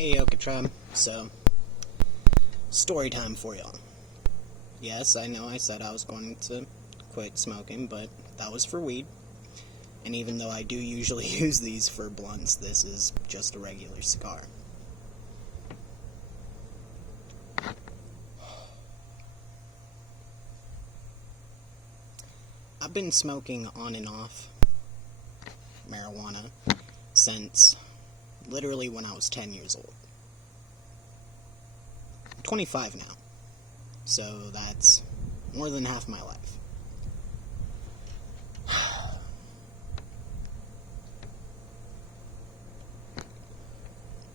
Hey, Okatra. So, story time for y'all. Yes, I know I said I was going to quit smoking, but that was for weed. And even though I do usually use these for blunts, this is just a regular cigar. I've been smoking on and off marijuana since literally when I was 10 years old. I'm 25 now, so that's more than half my life.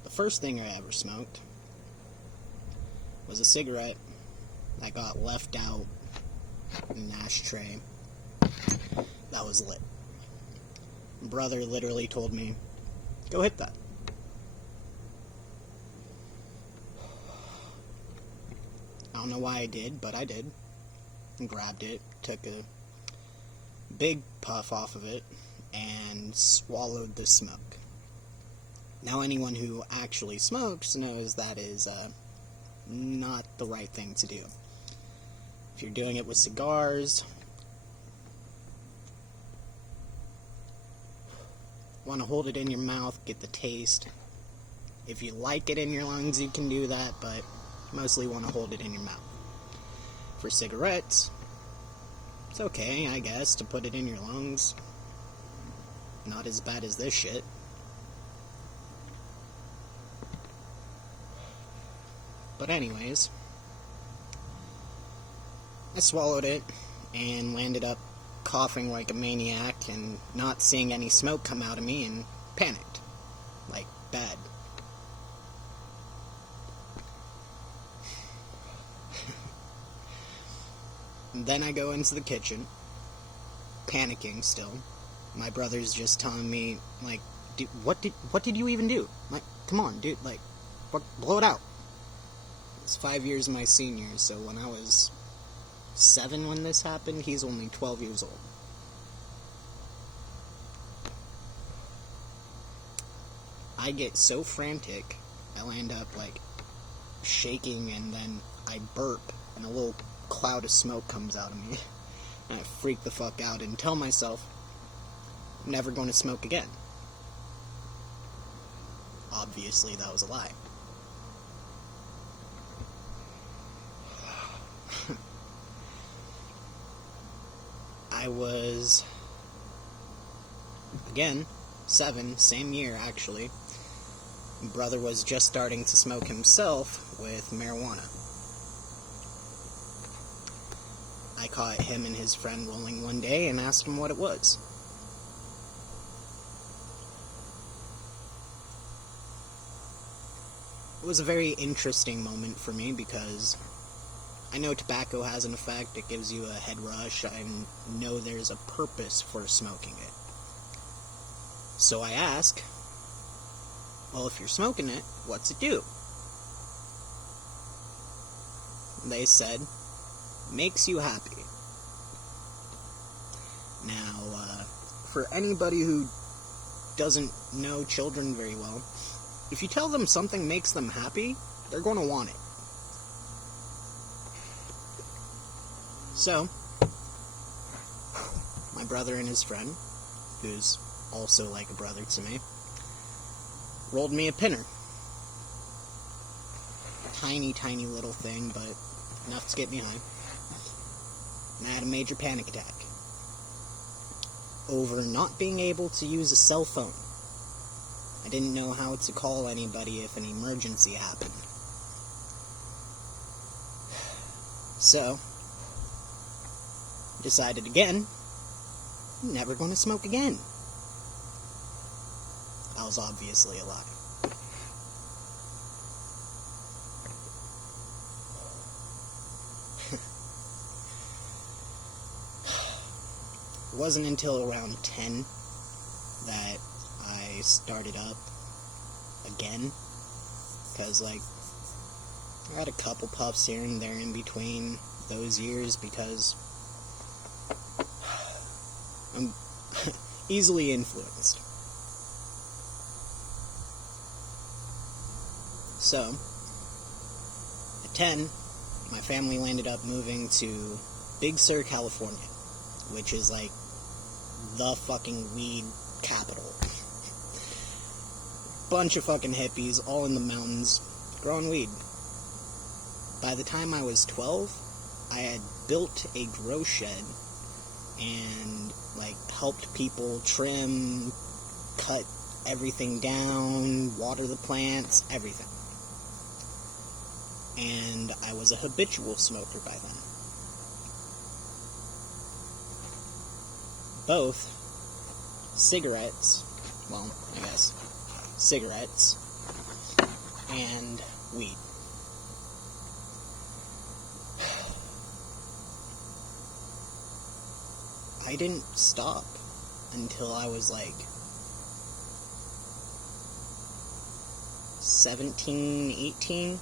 The first thing I ever smoked was a cigarette that got left out in an ashtray that was lit. My brother literally told me, go hit that. I don't know why I did, but I did. And grabbed it, took a big puff off of it, and swallowed the smoke. Now anyone who actually smokes knows that is not the right thing to do. If you're doing it with cigars, want to hold it in your mouth, get the taste. If you like it in your lungs, you can do that, but mostly want to hold it in your mouth. For cigarettes, it's okay, I guess, to put it in your lungs. Not as bad as this shit. But anyways, I swallowed it and landed up coughing like a maniac and not seeing any smoke come out of me and panicked. Like, bad. And then I go into the kitchen, panicking still. My brother's just telling me, like, dude, what did you even do? Like, come on, dude, like, blow it out. It's 5 years my senior, so when I was 7 when this happened, he's only 12 years old. I get so frantic, I land up, like, shaking, and then I burp, and a little cloud of smoke comes out of me. And I freak the fuck out and tell myself I'm never going to smoke again. Obviously, that was a lie. I was, again, 7, same year actually. My brother was just starting to smoke himself with marijuana. I caught him and his friend rolling one day and asked him what it was. It was a very interesting moment for me because I know tobacco has an effect, it gives you a head rush, I know there's a purpose for smoking it. So I ask, well, if you're smoking it, what's it do? They said, makes you happy. Now, for anybody who doesn't know children very well, if you tell them something makes them happy, they're going to want it. So, my brother and his friend, who's also like a brother to me, rolled me a pinner. Tiny, tiny little thing, but enough to get me high. And I had a major panic attack over not being able to use a cell phone. I didn't know how to call anybody if an emergency happened. So, decided again, I'm never going to smoke again. That was obviously a lie. It wasn't until around 10 that I started up again, because, like, I had a couple puffs here and there in between those years because I'm easily influenced. So, at 10, my family ended up moving to Big Sur, California, which is like the fucking weed capital. Bunch of fucking hippies, all in the mountains, growing weed. By the time I was 12, I had built a grow shed and, like, helped people trim, cut everything down, water the plants, everything. And I was a habitual smoker by then. Both cigarettes, well, I guess, cigarettes, and weed. I didn't stop until I was like 17, 18,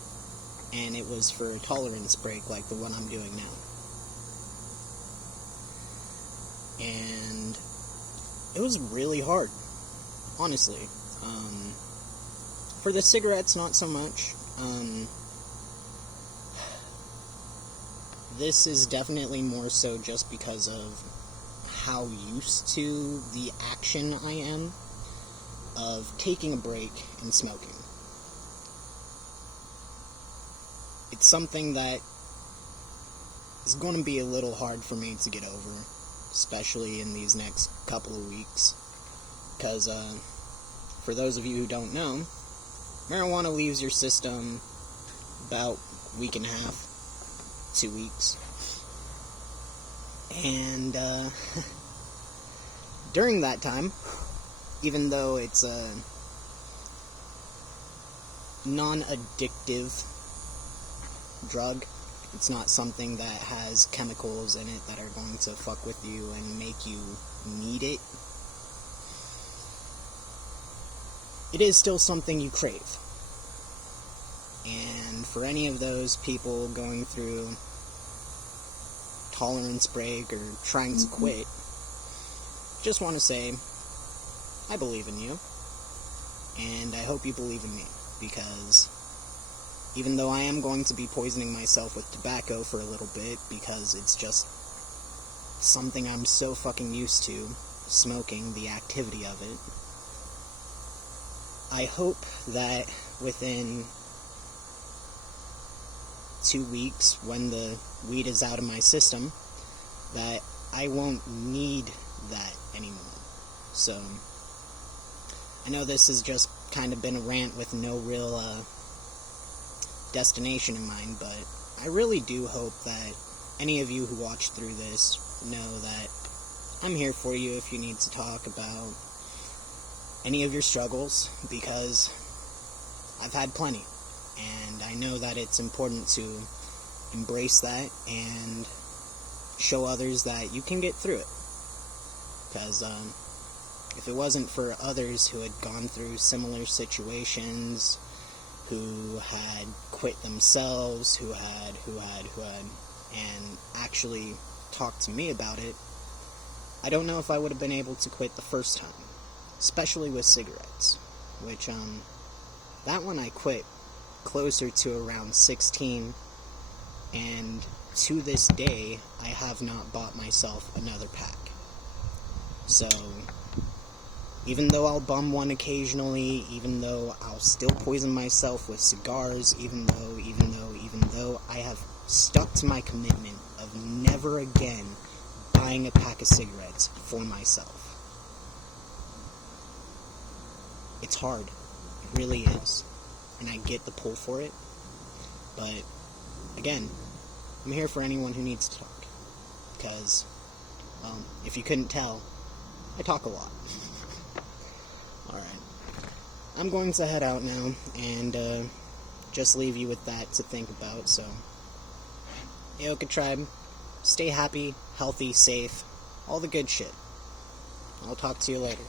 and it was for a tolerance break like the one I'm doing now. And it was really hard, honestly. For the cigarettes, not so much. This is definitely more so just because of how used to the action I am of taking a break and smoking. It's something that is going to be a little hard for me to get over, especially in these next couple of weeks, because for those of you who don't know, marijuana leaves your system about a week and a half, 2 weeks. And during that time, even though it's a non-addictive drug, it's not something that has chemicals in it that are going to fuck with you and make you need it. It is still something you crave. And for any of those people going through tolerance break or trying to quit, just want to say, I believe in you, and I hope you believe in me, because even though I am going to be poisoning myself with tobacco for a little bit, because it's just something I'm so fucking used to, smoking, the activity of it, I hope that within 2 weeks, when the weed is out of my system, that I won't need that anymore. So, I know this has just kind of been a rant with no real destination in mind, but I really do hope that any of you who watch through this know that I'm here for you if you need to talk about any of your struggles, because I've had plenty. And I know that it's important to embrace that and show others that you can get through it. Because if it wasn't for others who had gone through similar situations, who had quit themselves, who had, and actually talked to me about it, I don't know if I would have been able to quit the first time. Especially with cigarettes. Which, that one I quit closer to around 16, and to this day, I have not bought myself another pack. So, even though I'll bum one occasionally, even though I'll still poison myself with cigars, even though I have stuck to my commitment of never again buying a pack of cigarettes for myself. It's hard. It really is. And I get the pull for it. But, again, I'm here for anyone who needs to talk. Because, if you couldn't tell, I talk a lot. Alright. I'm going to head out now, and, just leave you with that to think about, so. Aoka Tribe, stay happy, healthy, safe, all the good shit. I'll talk to you later.